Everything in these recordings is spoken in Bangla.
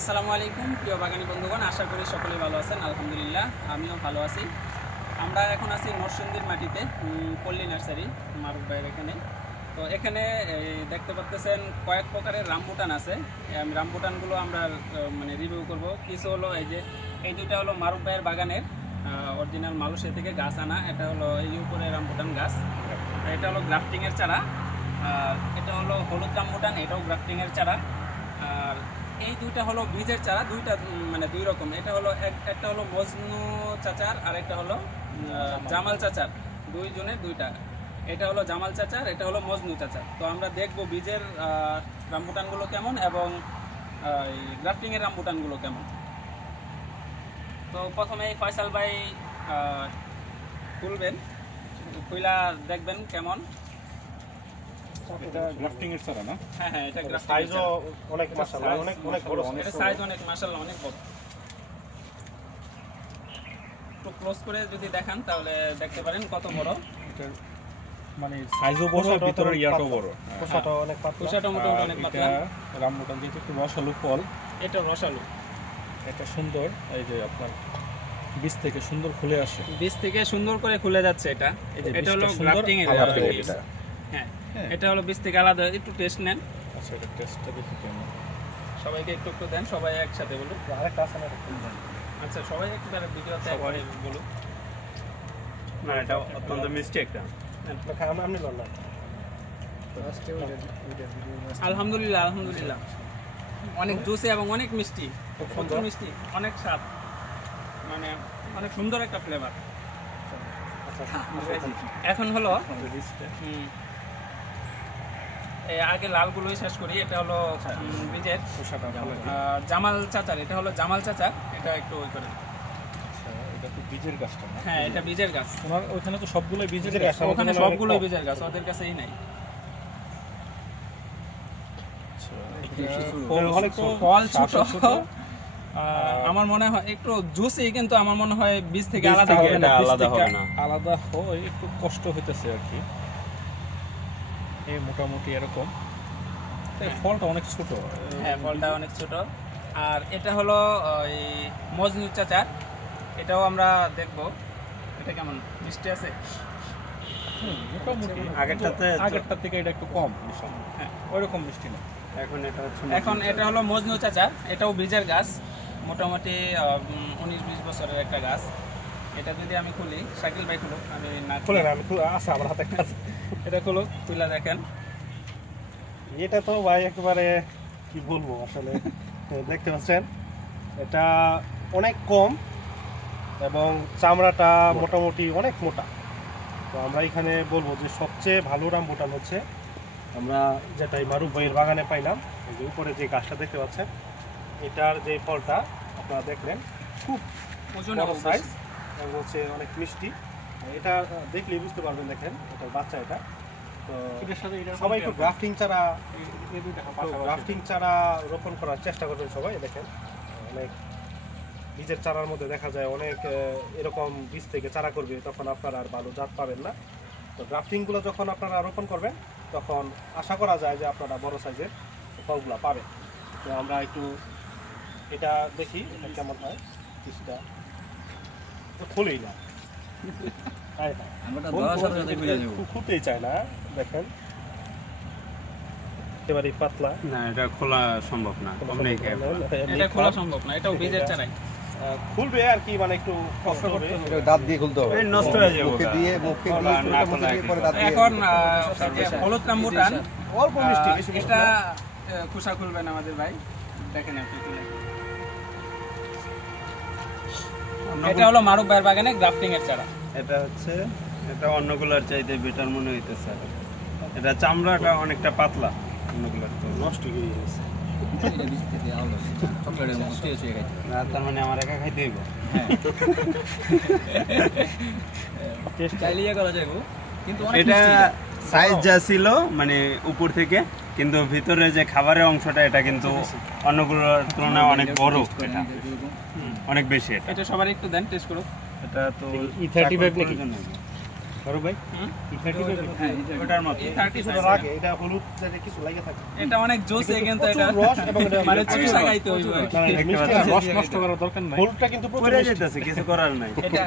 আসসালামু আলাইকুম প্রিয় বাগানী বন্ধুগণ, আশা করি সকলেই ভালো আছেন। আলহামদুলিল্লাহ আমিও ভালো আছি। আমরা এখন আছি নরসিংদীর মাটিতে, পল্লী নার্সারি মারুফ ভাইয়ের এখানে। তো এখানে দেখতে পাচ্ছেন কয়েক প্রকারের রামবুটান আছে। আমি রামবুটানগুলো আমরা মানে রিভিউ করব। কিছু হলো এই দুইটা হলো মারুফ ভাইয়ের বাগানের অরিজিনাল মালয়েশিয়া থেকে গাছ আনা। এটা হলো এই উপরে রামবুটান গাছ, এটা হলো গ্রাফটিংয়ের চারা। এটা হলো হলুদ রামবুটান, এটাও গ্রাফটিংয়ের চারা। আর এই দুইটা হলো বীজের চারা, দুইটা মানে দুই রকম। এটা হলো একটা হলো মজনু চাচার আর একটা হলো জামাল চাচার, দুইজনের দুইটা। এটা হলো জামাল চাচার, এটা হলো মজনু চাচার। তো আমরা দেখবো বীজের রামবুটানগুলো কেমন এবং গ্রাফটিংয়ের রামবুটানগুলো কেমন। তো প্রথমে ফয়সাল ভাই খুলবেন, খুইলা দেখবেন কেমন। এটা গ্রাফটিং এর চারা না? হ্যাঁ হ্যাঁ, এটা গ্রাফটিং সাইজও অনেক মাশাআল্লাহ, অনেক বড়। এটা সাইজ অনেক মাশাআল্লাহ অনেক বড়। একটু ক্লোজ করে যদি দেখান তাহলে দেখতে পারেন কত বড়। এটা মানে সাইজও বড়, ভিতরের ইয়াটাও বড়। কোষাটা অনেক পাতলা, কোষাটা মোটামুটি অনেক পাতলা। এটা রামবুটান যেটা একটু রসালো ফল, এটা রসালো, এটা সুন্দর। এই যে আপনার বীজ থেকে সুন্দর খুলে আসে, বীজ থেকে সুন্দর করে খুলে যাচ্ছে। এটা এটা হলো গ্রাফটিং এর এটা। হ্যাঁ, এটা হলো বীজ থেকে আলাদা। একটু টেস্ট নেন। আচ্ছা, এটা টেস্টটা দেখি কেমন। সবাইকে একটু একটু দেন, সবাই একসাথে বলুন। আরেকটা আছে না? আচ্ছা, সবাই একবারে ভিডিওতে একবারে বলুন। না, এটা অত্যন্ত মিষ্টি একটা। আমি বললাম আলহামদুলিল্লাহ আলহামদুলিল্লাহ, অনেক জুসি এবং অনেক মিষ্টি, প্রচুর মিষ্টি, অনেক স্বাদ, মানে অনেক সুন্দর একটা ফ্লেভার। এখন হলো আগে লালগুলোই শেষ করি। এটা হলো বীজের জামাল চাচার, এটা হলো জামাল চাচার। এটা একটু ওই করে, এটা তো বীজের গাছটা না? হ্যাঁ, এটা বীজের গাছ। ওনার ওখানে তো সবগুলোই বীজের গাছ, ওখানে সবগুলোই বীজের গাছ, ওদের কাছেই নাই। ফল ছোট, আমার মনে হয় একটু জুসি, কিন্তু আমার মনে হয় বীজ থেকে আলাদা হবে না, আলাদা হয়, একটু কষ্ট হইতেছে আর কি। এই মোটামুটি এরকম। ফলটা অনেক ছোট। হ্যাঁ, ফলটা অনেক ছোট। আর এটা হলো ওই মজনু চাচার, এটাও আমরা দেখবো এটা কেমন মিষ্টি আছে। মোটামুটি আগেরটার থেকে এটা একটু কম মিষ্টি। হ্যাঁ, ওইরকম মিষ্টি না। এখন এটা হলো মজনু চাচার, এটাও বীজের গাছ, মোটামুটি 19-20 বছরের একটা গাছ। এটা যদি আমি খুলি, শাকিল ভাই খুলুক, আমি না খুলে না, আমি আছে আমার হাতে কাজ। এটা খুলুক, তুলে দেখেন। এটা তো ভাই একেবারে কি বলবো আসলে, দেখতে পাচ্ছেন এটা অনেক কম এবং চামড়াটা মোটামুটি অনেক মোটা। তো আমরা এখানে বলবো যে সবচেয়ে ভালো রামবুটান হচ্ছে আমরা যেটাই মারুফ ভাইয়ের বাগানে পাইলাম। এই যে উপরে যে গাছটা দেখতে পাচ্ছেন, এটার যে ফলটা আপনারা দেখলেন খুব বড় সাইজ এবং হচ্ছে অনেক মিষ্টি। এটা দেখলেই বুঝতে পারবেন, দেখেন এটার বাচ্চা। এটা তো সবাই একটু গ্রাফটিং চারা রোপণ করার চেষ্টা করবেন সবাই। দেখেন অনেক বীজের চারার মধ্যে দেখা যায় অনেক এরকম বীজ থেকে চারা করবে, তখন আপনারা আর ভালো জাত পাবেন না। তো গ্রাফটিংগুলো যখন আপনারা রোপণ করবেন তখন আশা করা যায় যে আপনারা বড় সাইজের ফলগুলো পাবেন। তো আমরা একটু এটা দেখি এটা কেমন হয়। বীজটা তো খুলেই না, খুলতেই চায় না। দেখেন একেবারে পাতলা। না, এটা খোলা সম্ভব না, এটা খোলা সম্ভব না, এটাও বীজের চারাই। খুলবে আর কি, মানে একটু কষ্ট করবে, দাঁত দিয়ে খুলতে হবে, নষ্ট হয়ে যাবে। মুখে দিয়ে পরে দাঁত দিয়ে। এখন হলুদ রামবুটান অল্প মিষ্টি, বেশি মিষ্টি এটা না। খোসা খুলবেন আমাদের ভাই, দেখেন আপনি তুলে। এটা হলো মারুফ ভাইয়ের বাগানে গ্রাফটিং এর চারা। এটা অন্যগুলোর চাইতে বেটার মনে হইতেছে। এটা চামড়াটা অনেকটা পাতলা, অন্যগুলোর তো নষ্ট হয়ে গেছে। তার মানে আমার একা খাইতে হইব। এটা সাইজ যা ছিল মানে উপর থেকে, কিন্তু ভিতরে যে খাবারের অংশটা এটা কিন্তু অন্যগুলোর তুলনায় অনেক বড়, এটা অনেক বেশি। এটা সবার একটু দেন, টেস্ট করুন। এটা তো E35 নাকি? ফারুক ভাই হুম? ওটার মতো E30 কিছুটা size লাগে, এটা হলুদ জায়গায় কিছু লাগে থাকে। এটা অনেক জোস কিন্তু এটা প্রচুর রস এবং এটা মানে এটা চুষা খাইতে হইব না, না, এটা মিষ্টি আছে। রস নষ্ট করার দরকার নাই। হলুদটা কিন্তু প্রচুর পড়ে মিষ্টি। যেতেছে, কিছু করার নাই। এটা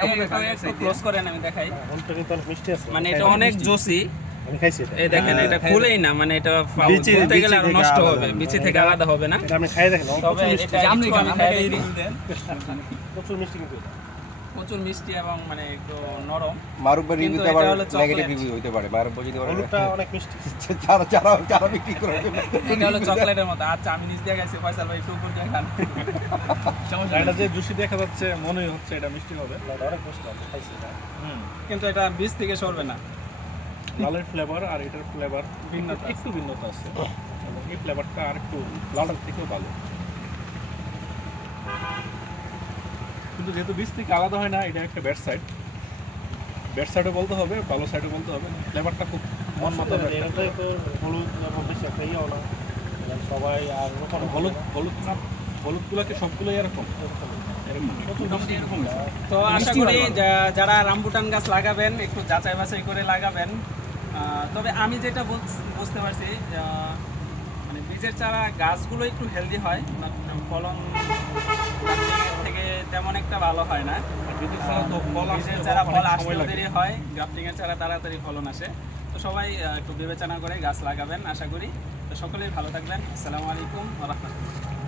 একটু ক্লোজ করেন আমি দেখাই হলুদটা কিন্তু অনেক মিষ্টি আছে। মানে এটা অনেক জোসি আমি খাইছি এটা। এই দেখেন এটা খুলেই না মানে এটা বিচি- বলতে গেলে আরো বিচি থেকে নষ্ট আলাদা হবে বিচি থেকে আলাদা হবে না এটা আপনি খাই দেখেন, তবে এটা একটু আমি খাই দিই প্রচুর মিষ্টি কিন্তু এটা। প্রচুর মিষ্টি এবং মানে একটু নরম মারুফ ভাই কিন্তু রিভিউতে আবার এটা হলো নেগেটিভ chocolate। রিভিউ হইতে পারে। মারুফ ভাই যদি বলে হলুদটা অনেক মিষ্টি। যারা বিক্রি করে এটা হলো চকলেটের মতো আচ্ছা আমি নিচ দিয়ে গেছি ফয়সাল ভাই একটু উপর দিয়ে খান এটা যে জুসি দেখা যাচ্ছে মনেই হচ্ছে এটা মিষ্টি হবে। না, এটা অনেক মিষ্টি আছে, খাইছি এটা। কিন্তু এটা বীজ থেকে সরবে না লালের ফ্লেভার আর এটার ফ্লেভার ভিন্নতা একটু ভিন্নতা আছে এবং এই ফ্লেভারটা আর একটু লালের থেকেও ভালো। কিন্তু যেহেতু বীজ থেকে আলাদা হয় না, এটা একটা ব্যাড সাইডও বলতে হবে, ভালো সাইডও বলতে হবে। ফ্লেভারটা খুব মন মতো আসলে এটাই তো হলুদ এবং বেশি একটা ইয়েও না। মানে সবাই আর রকম হলুদগুলোকে সবগুলোই এরকম মোটামুটি এরকম হয়েছে। তো আশা করি যারা রামবুটান গাছ লাগাবেন একটু যাচাই বাছাই করে লাগাবেন তবে আমি যেটা বুঝতে পারছি মানে বীজের চারা গাছগুলো একটু হেলদি হয় ফলন থেকে তেমন একটা ভালো হয় না বীজের চারা তো ফল আসতে বীজের চারা ফল অনেক সময় আসতেও লাগে। দেরি হয় গ্রাফটিং এর চারা তাড়াতাড়ি ফলন আসে তো সবাই একটু বিবেচনা করে গাছ লাগাবেন আশা করি তো সকলেই ভালো থাকবেন আসসালামু আলাইকুম ওয়া রাহমাতুল্লাহ